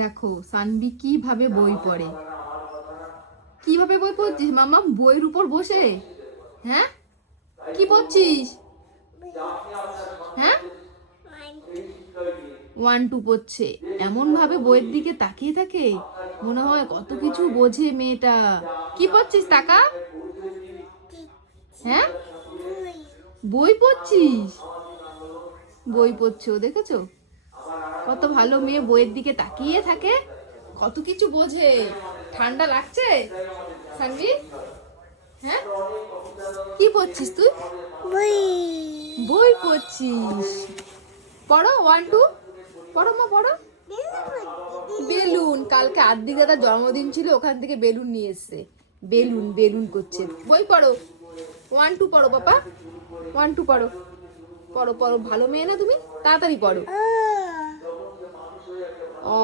দেখো সানভি কিভাবে বই পড়ে। কিভাবে বই পড়ছিস মামা? বইয়ের উপর বসে? হ্যাঁ, কি পড়ছিস? হ্যাঁ, 1 2 পড়ছে। এমন ভাবে বইয়ের দিকে তাকিয়ে থাকে, মনে হয় কত কিছু বোঝে মেয়েটা। কি পড়ছিস টাকা? হ্যাঁ, বই পড়ছিস? বই পড়ছো, দেখেছো কত ভালো মেয়ে, বইয়ের দিকে তাকিয়ে থাকে, কত কিছু বোঝে। ঠান্ডা লাগছে সানভি? হ্যাঁ, কি পড়ছিস তুই? বই পড়ছিস? পড়ো 1 2 পড়ো মা, পড়ো। বেলুন, কালকে আদ্রিক দাদার জন্মদিন ছিল, ওখান থেকে বেলুন নিয়ে এসছে। বেলুন বেলুন করছে। বই পড়ো 1 2 পড়ো বাবা, 1 2 পড়ো। পড়ো পড়ো, ভালো মেয়ে না তুমি, তাড়াতাড়ি পড়ো। ও